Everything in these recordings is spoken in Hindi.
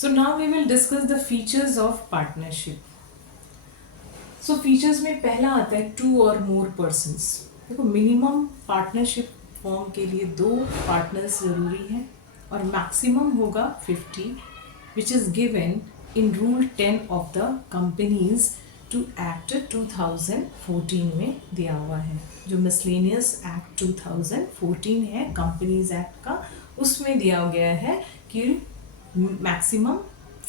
So now we will discuss the features of partnership. So features में पहला आता है टू और मोर पर्सन्स. देखो मिनिमम पार्टनरशिप फॉर्म के लिए 2 पार्टनर्स ज़रूरी हैं और मैक्सिमम होगा 50 which is given in rule 10 of the companies to act 2014 में दिया हुआ है. जो मिसलेनियस एक्ट 2014 है कंपनीज एक्ट का, उसमें दिया गया है कि मैक्सिमम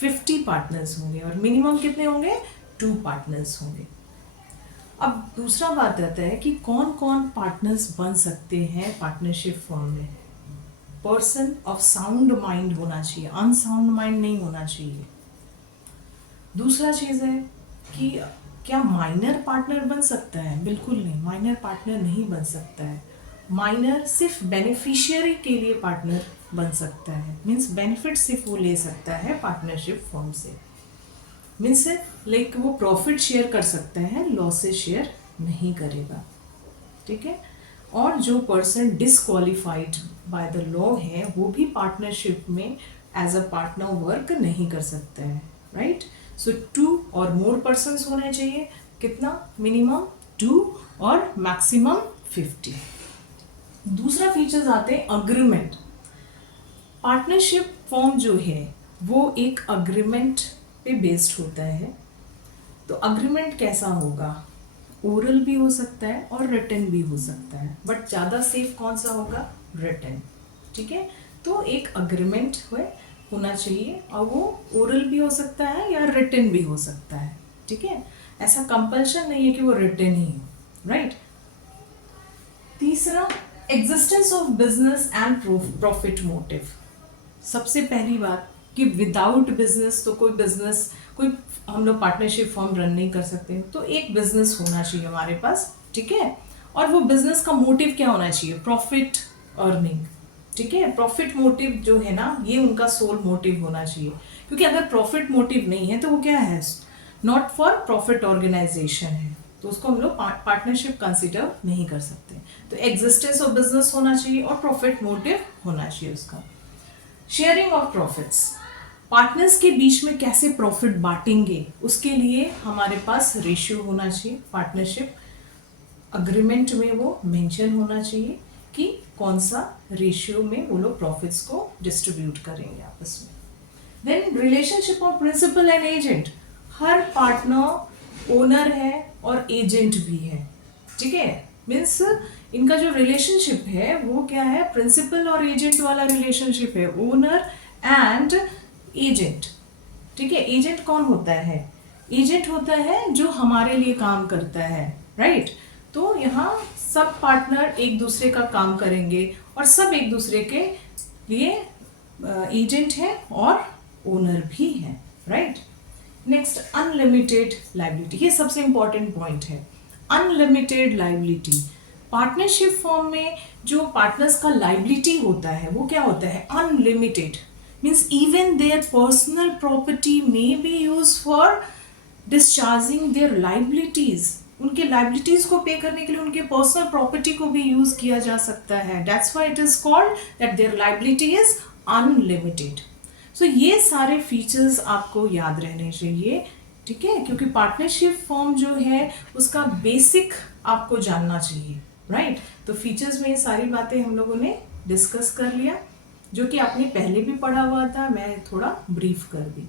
50 पार्टनर्स होंगे और मिनिमम कितने होंगे 2 पार्टनर्स होंगे. अब दूसरा बात आता है कि कौन कौन पार्टनर्स बन सकते हैं पार्टनरशिप फॉर्म में. पर्सन ऑफ साउंड माइंड होना चाहिए, अनसाउंड माइंड नहीं होना चाहिए. दूसरा चीज़ है कि क्या माइनर पार्टनर बन सकता है? बिल्कुल नहीं, माइनर पार्टनर नहीं बन सकता है. माइनर सिर्फ बेनिफिशियरी के लिए पार्टनर बन सकता है, मीन्स बेनिफिट सिर्फ वो ले सकता है पार्टनरशिप फॉर्म से. मीन्स लाइक वो प्रॉफिट शेयर कर सकता है, लॉसेस शेयर नहीं करेगा. ठीक है. और जो person disqualified by the law है वो भी पार्टनरशिप में एज अ पार्टनर वर्क नहीं कर सकता है. राइट. सो 2 और मोर पर्सन्स होने चाहिए. कितना? मिनिमम 2 और मैक्सिमम 50. दूसरा फीचर्स आते हैं अग्रीमेंट. पार्टनरशिप फॉर्म जो है वो एक अग्रीमेंट पे बेस्ड होता है. तो अग्रीमेंट कैसा होगा? ओरल भी हो सकता है और रिटन भी हो सकता है, बट ज़्यादा सेफ कौन सा होगा? रिटन. ठीक है. तो एक अग्रीमेंट होना चाहिए और वो ओरल भी हो सकता है या रिटन भी हो सकता है. ठीक है. ऐसा कंपल्शन नहीं है कि वो रिटन ही हो. राइट. तीसरा, existence of business and profit motive. सबसे पहली बात कि विदाउट बिजनेस तो कोई हम लोग पार्टनरशिप फॉर्म रन नहीं कर सकते. तो एक बिजनेस होना चाहिए हमारे पास. ठीक है. और वो बिजनेस का मोटिव क्या होना चाहिए? Profit earning. ठीक है. प्रॉफिट मोटिव जो है ना, ये उनका सोल मोटिव होना चाहिए. क्योंकि अगर प्रॉफिट मोटिव नहीं है तो वो क्या है? नॉट फॉर प्रॉफिट ऑर्गेनाइजेशन है, तो उसको हम लोग पार्टनरशिप कंसिडर नहीं कर सकते. तो एग्जिस्टेंस ऑफ बिजनेस होना चाहिए और प्रॉफिट मोटिव होना चाहिए उसका. Sharing of profits. पार्टनर्स के बीच में कैसे प्रॉफिट बांटेंगे उसके लिए हमारे पास रेशियो होना चाहिए. पार्टनरशिप अग्रीमेंट में वो मेंशन होना चाहिए कि कौन सा रेशियो में वो लोग प्रॉफिट्स को डिस्ट्रीब्यूट करेंगे आपस में. Then relationship of principal and agent. हर पार्टनर ओनर है और एजेंट भी है. ठीक है. मीन्स इनका जो रिलेशनशिप है वो क्या है? प्रिंसिपल और एजेंट वाला रिलेशनशिप है, ओनर एंड एजेंट. ठीक है. एजेंट कौन होता है? एजेंट होता है जो हमारे लिए काम करता है. राइट. तो यहाँ सब पार्टनर एक दूसरे का काम करेंगे और सब एक दूसरे के लिए एजेंट है और ओनर भी है. राइट. Next, unlimited liability. ये सबसे इंपॉर्टेंट पॉइंट है. Unlimited liability. पार्टनरशिप फॉर्म में जो पार्टनर्स का लाइबिलिटी होता है वो क्या होता है? Unlimited. Means even their personal property may be use for discharging their liabilities. उनके लाइबिलिटीज को पे करने के लिए उनके पर्सनल प्रॉपर्टी को भी यूज किया जा सकता है. That's why it is called that their liability is unlimited. So ये सारे फीचर्स आपको याद रहने चाहिए. ठीक है. क्योंकि पार्टनरशिप फॉर्म जो है उसका बेसिक आपको जानना चाहिए. राइट. तो फीचर्स में ये सारी बातें हम लोगों ने डिस्कस कर लिया, जो कि आपने पहले भी पढ़ा हुआ था, मैं थोड़ा ब्रीफ कर दी.